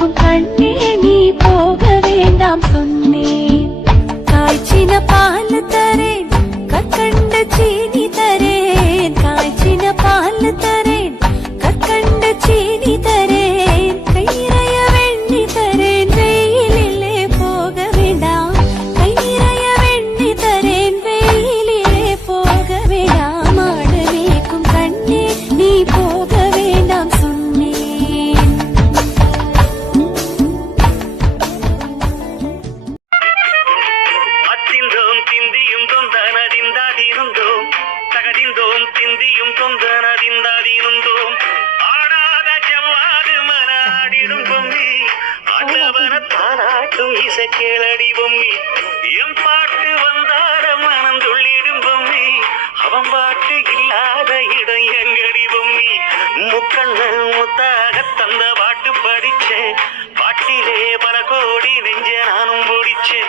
மேய்க்கும் கண்ணே நீ போக வேண்டாம் சொன்னேன். காய்ச்சின பால் தரேன், கற்கண்ட சீனி தரேன். காய்ச்சின பால் தரேன், கற்கண்ட சீனி தரேன். கையிறைய வெண்ணி தரேன், வெயிலிலே போக வேண்டாம். கையிறைய வெண்ணி தரேன், வெயிலிலே போக வேண்டாம். மாடு மேய்க்கும் கண்ணே நீ போக வேண்டாம் சொன்னேன். அத்திந்தோம் திந்தியும் தொந்தனதிந்தாதிருந்தோம், தகதிந்தோம் திந்தியும் தொந்தனதிந்தாதிருந்தோம். ஆடாத ஜவ்வாது மனாடிடும் பொம்மி, ஆண்டவன தானாட்டும் இசை கேளடி பொம்மி. எம் பாட்டு வந்தார மனம் துள்ளிடும் பொம்மி, அவன் பாட்டு இல்லாத இடம் எங்கடி பொம்மி. முக்கண்ணல் முத்தாக தந்த பாட்டு படிச்சேன், பாட்டிலே பல கோடி நெஞ்ச நானும் முடிச்சேன்.